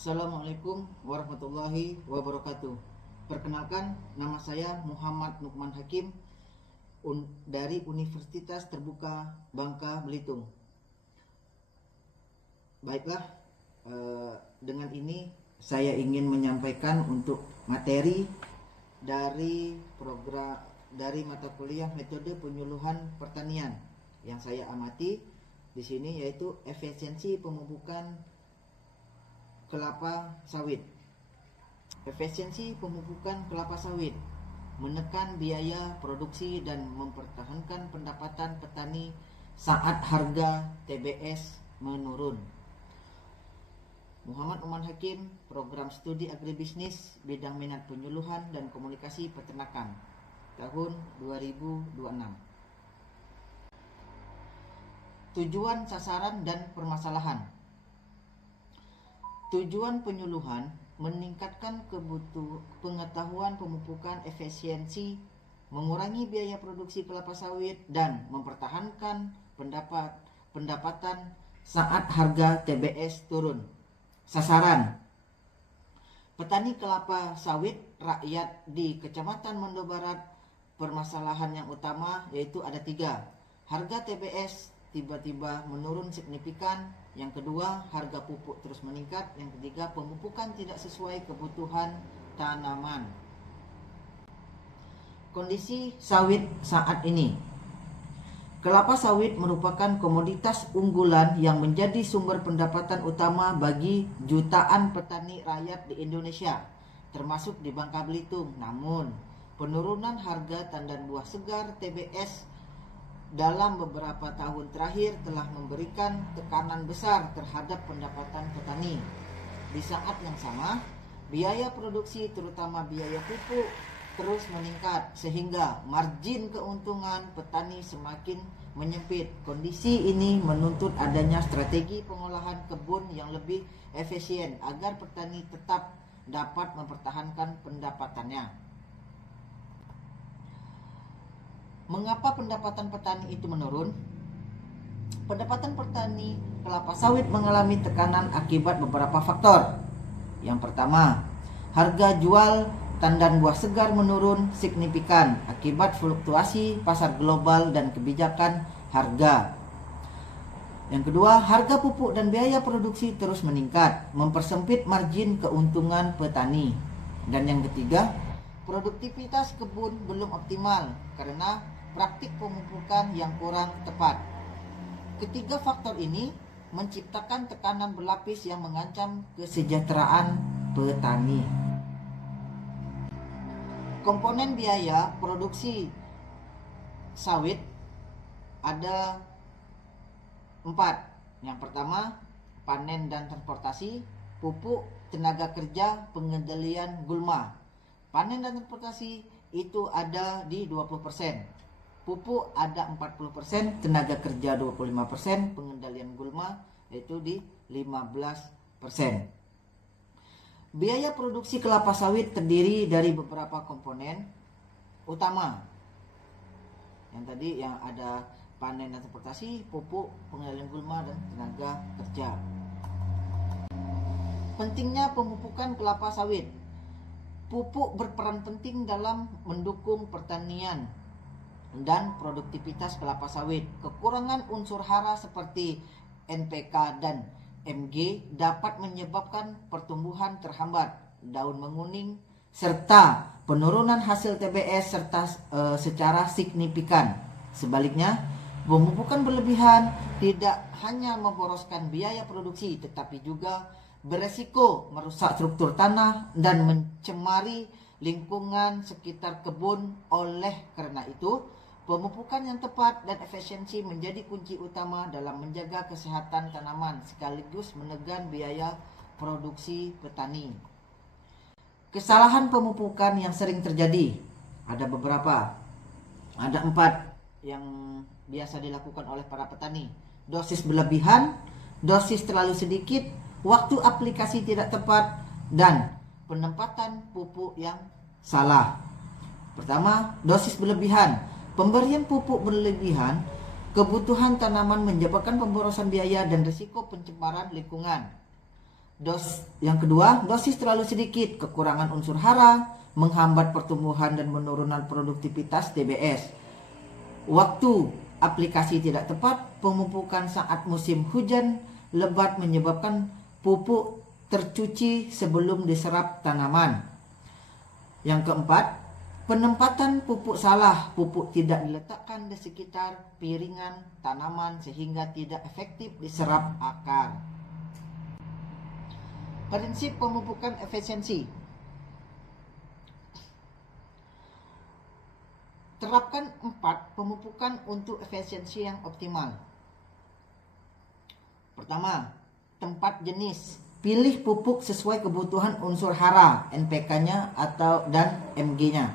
Assalamualaikum warahmatullahi wabarakatuh. Perkenalkan, nama saya Muhammad Nukman Hakim dari Universitas Terbuka Bangka Belitung. Baiklah, dengan ini saya ingin menyampaikan untuk materi dari mata kuliah metode penyuluhan pertanian yang saya amati di sini, yaitu efisiensi pemupukan kelapa sawit. Efisiensi pemupukan kelapa sawit menekan biaya produksi dan mempertahankan pendapatan petani saat harga TBS menurun. Muhammad Nukman Hakim, Program Studi Agribisnis, Bidang Minat Penyuluhan dan Komunikasi Peternakan, tahun 2026. Tujuan, sasaran, dan permasalahan. Tujuan penyuluhan meningkatkan pengetahuan pemupukan efisiensi, mengurangi biaya produksi kelapa sawit, dan mempertahankan pendapatan saat harga TBS turun. Sasaran: petani kelapa sawit rakyat di Kecamatan Mondo Barat. Permasalahan yang utama yaitu ada 3. Harga TBS tiba-tiba menurun signifikan. Yang kedua, harga pupuk terus meningkat. Yang ketiga, pemupukan tidak sesuai kebutuhan tanaman. Kondisi sawit saat ini. Kelapa sawit merupakan komoditas unggulan yang menjadi sumber pendapatan utama bagi jutaan petani rakyat di Indonesia, termasuk di Bangka Belitung. Namun, penurunan harga tandan buah segar TBS dalam beberapa tahun terakhir telah memberikan tekanan besar terhadap pendapatan petani. Di saat yang sama, biaya produksi terutama biaya pupuk terus meningkat sehingga margin keuntungan petani semakin menyempit. Kondisi ini menuntut adanya strategi pengolahan kebun yang lebih efisien agar petani tetap dapat mempertahankan pendapatannya. Mengapa pendapatan petani itu menurun? Pendapatan petani kelapa sawit mengalami tekanan akibat beberapa faktor. Yang pertama, harga jual tandan buah segar menurun signifikan akibat fluktuasi pasar global dan kebijakan harga. Yang kedua, harga pupuk dan biaya produksi terus meningkat, mempersempit margin keuntungan petani. Dan yang ketiga, produktivitas kebun belum optimal karena praktik pemupukan yang kurang tepat. Ketiga faktor ini menciptakan tekanan berlapis yang mengancam kesejahteraan petani. Komponen biaya produksi sawit ada 4. Yang pertama, panen dan transportasi, pupuk, tenaga kerja, pengendalian gulma. Panen dan transportasi itu ada di 20%, pupuk ada 40%, tenaga kerja 25%, pengendalian gulma yaitu di 15%. Biaya produksi kelapa sawit terdiri dari beberapa komponen utama. Yang tadi yang ada panen dan transportasi, pupuk, pengendalian gulma, dan tenaga kerja. Pentingnya pemupukan kelapa sawit. Pupuk berperan penting dalam mendukung pertanian dan produktivitas kelapa sawit. Kekurangan unsur hara seperti NPK dan Mg dapat menyebabkan pertumbuhan terhambat, daun menguning, serta penurunan hasil TBS secara signifikan. Sebaliknya, pemupukan berlebihan tidak hanya memboroskan biaya produksi, tetapi juga beresiko merusak struktur tanah dan mencemari lingkungan sekitar kebun. Oleh karena itu, pemupukan yang tepat dan efisiensi menjadi kunci utama dalam menjaga kesehatan tanaman sekaligus menekan biaya produksi petani. Kesalahan pemupukan yang sering terjadi ada beberapa. Ada 4 yang biasa dilakukan oleh para petani. Dosis berlebihan, dosis terlalu sedikit, waktu aplikasi tidak tepat, dan penempatan pupuk yang salah. Pertama, dosis berlebihan. Pemberian pupuk berlebihan kebutuhan tanaman menyebabkan pemborosan biaya dan risiko pencemaran lingkungan. Yang kedua, dosis terlalu sedikit, kekurangan unsur hara, menghambat pertumbuhan dan penurunan produktivitas TBS. Waktu aplikasi tidak tepat, pemupukan saat musim hujan lebat menyebabkan pupuk tercuci sebelum diserap tanaman. Yang keempat, penempatan pupuk salah, pupuk tidak diletakkan di sekitar piringan tanaman sehingga tidak efektif diserap akar. Prinsip pemupukan efisiensi. Terapkan 4 pemupukan untuk efisiensi yang optimal. Pertama, tempat jenis. Pilih pupuk sesuai kebutuhan unsur hara, NPK-nya dan Mg-nya.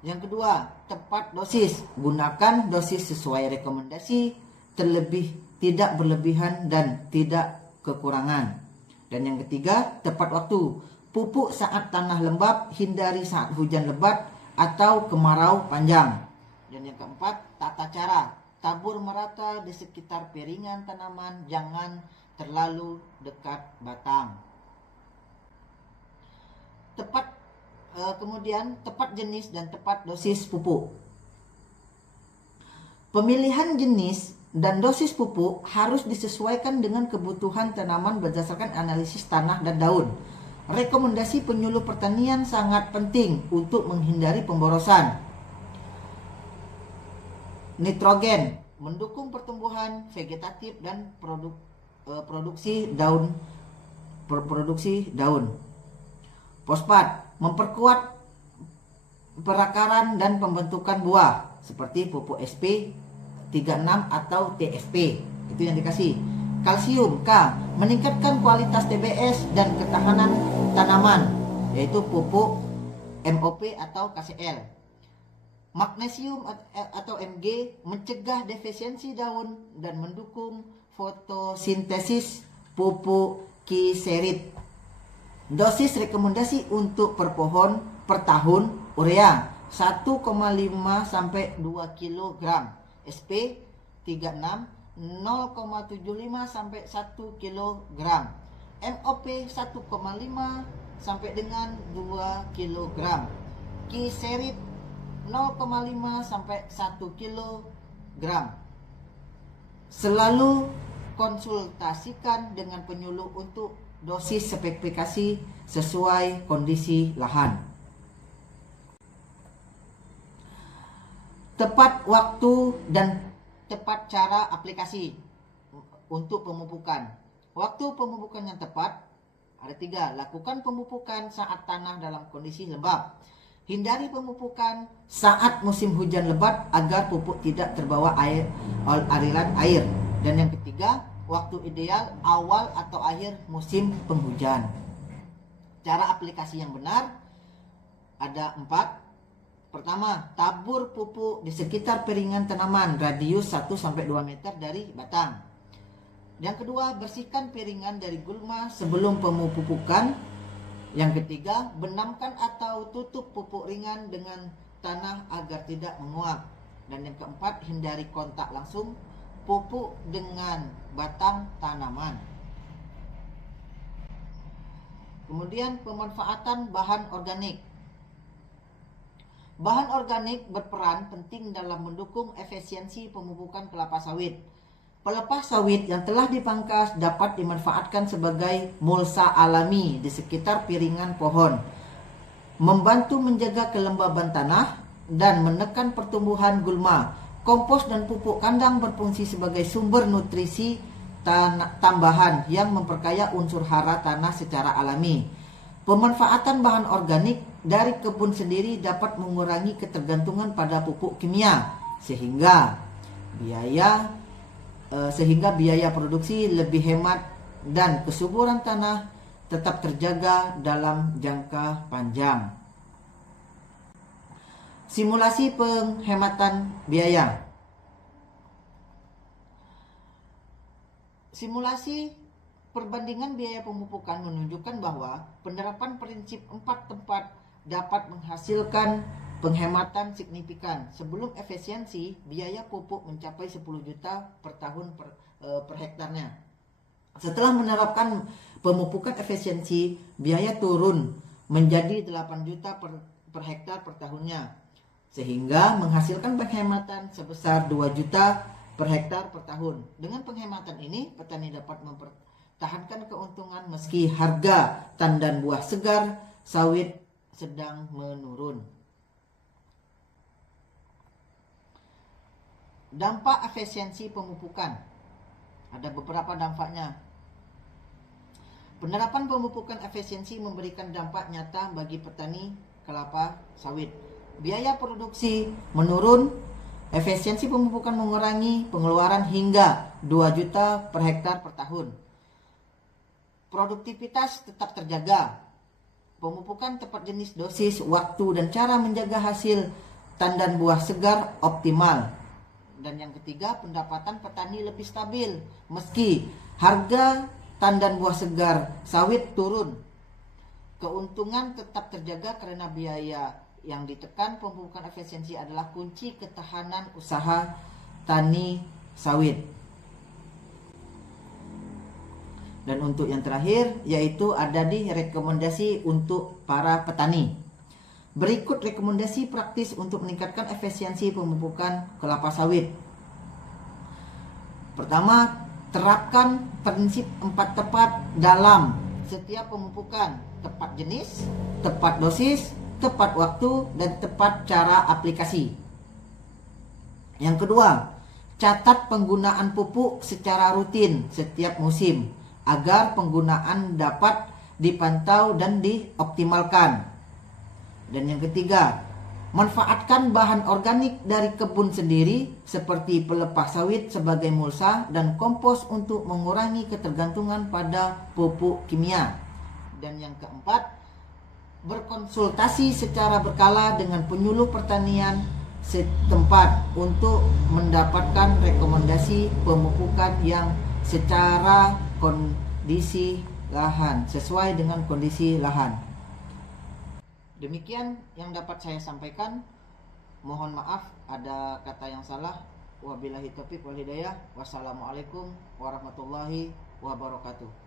Yang kedua, tepat dosis. Gunakan dosis sesuai rekomendasi, tidak berlebihan dan tidak kekurangan. Dan yang ketiga, tepat waktu. Pupuk saat tanah lembab, hindari saat hujan lebat atau kemarau panjang. Dan yang keempat, tata cara. Tabur merata di sekitar piringan tanaman, jangan terlalu dekat batang. Kemudian tepat jenis dan tepat dosis pupuk. Pemilihan jenis dan dosis pupuk harus disesuaikan dengan kebutuhan tanaman berdasarkan analisis tanah dan daun. Rekomendasi penyuluh pertanian sangat penting untuk menghindari pemborosan. Nitrogen mendukung pertumbuhan vegetatif dan produksi daun. Fosfat memperkuat perakaran dan pembentukan buah seperti pupuk SP36 atau TFP, itu yang dikasih. Kalsium K meningkatkan kualitas TBS dan ketahanan tanaman, yaitu pupuk MOP atau KCL. Magnesium atau Mg mencegah defisiensi daun dan mendukung fotosintesis, pupuk kiserit. Dosis rekomendasi untuk per pohon per tahun: urea 1,5 sampai 2 kg, SP36 0,75 sampai 1 kg, MOP 1,5 sampai dengan 2 kg, kiserit 0,5 sampai 1 kg. Selalu konsultasikan dengan penyuluh untuk dosis spesifikasi sesuai kondisi lahan. Tepat waktu dan tepat cara aplikasi untuk pemupukan. Waktu pemupukan yang tepat ada 3. Lakukan pemupukan saat tanah dalam kondisi lembab. Hindari pemupukan saat musim hujan lebat agar pupuk tidak terbawa aliran air. Dan yang ketiga, waktu ideal awal atau akhir musim penghujan. Cara aplikasi yang benar ada 4. Pertama, tabur pupuk di sekitar piringan tanaman radius 1-2 meter dari batang. Yang kedua, bersihkan piringan dari gulma sebelum pemupukan. Yang ketiga, benamkan atau tutup pupuk ringan dengan tanah agar tidak menguap. Dan yang keempat, hindari kontak langsung pupuk dengan batang tanaman. Kemudian pemanfaatan bahan organik. Bahan organik berperan penting dalam mendukung efisiensi pemupukan kelapa sawit. Pelepah sawit yang telah dipangkas dapat dimanfaatkan sebagai mulsa alami di sekitar piringan pohon, membantu menjaga kelembaban tanah dan menekan pertumbuhan gulma. Kompos dan pupuk kandang berfungsi sebagai sumber nutrisi tambahan yang memperkaya unsur hara tanah secara alami. Pemanfaatan bahan organik dari kebun sendiri dapat mengurangi ketergantungan pada pupuk kimia sehingga biaya produksi lebih hemat dan kesuburan tanah tetap terjaga dalam jangka panjang. Simulasi penghematan biaya. Simulasi perbandingan biaya pemupukan menunjukkan bahwa penerapan prinsip 4 tempat dapat menghasilkan penghematan signifikan. Sebelum efisiensi, biaya pupuk mencapai 10 juta per tahun per hektarnya. Setelah menerapkan pemupukan efisiensi, biaya turun menjadi 8 juta per hektar per tahunnya, sehingga menghasilkan penghematan sebesar 2 juta per hektar per tahun. Dengan penghematan ini, petani dapat mempertahankan keuntungan meski harga tandan buah segar sawit sedang menurun. Dampak efisiensi pemupukan. Ada beberapa dampaknya. Penerapan pemupukan efisiensi memberikan dampak nyata bagi petani kelapa sawit. Biaya produksi menurun, efisiensi pemupukan mengurangi pengeluaran hingga 2 juta per hektar per tahun. Produktivitas tetap terjaga. Pemupukan tepat jenis, dosis, waktu, dan cara menjaga hasil tandan buah segar optimal. Dan yang ketiga, pendapatan petani lebih stabil meski harga tandan buah segar sawit turun. Keuntungan tetap terjaga karena biaya yang ditekan. Pemupukan efisiensi adalah kunci ketahanan usaha tani sawit. Dan untuk yang terakhir, yaitu ada di rekomendasi untuk para petani. Berikut rekomendasi praktis untuk meningkatkan efisiensi pemupukan kelapa sawit. Pertama, terapkan prinsip 4 tepat dalam setiap pemupukan: tepat jenis, tepat dosis, tepat waktu, dan tepat cara aplikasi. Yang kedua, catat penggunaan pupuk secara rutin setiap musim agar penggunaan dapat dipantau dan dioptimalkan. Dan yang ketiga, manfaatkan bahan organik dari kebun sendiri seperti pelepah sawit sebagai mulsa dan kompos untuk mengurangi ketergantungan pada pupuk kimia. Dan yang keempat, berkonsultasi secara berkala dengan penyuluh pertanian setempat untuk mendapatkan rekomendasi pemupukan yang secara kondisi lahan, sesuai dengan kondisi lahan. Demikian yang dapat saya sampaikan. Mohon maaf ada kata yang salah. Wabillahi taufiq wal hidayah. Wassalamualaikum warahmatullahi wabarakatuh.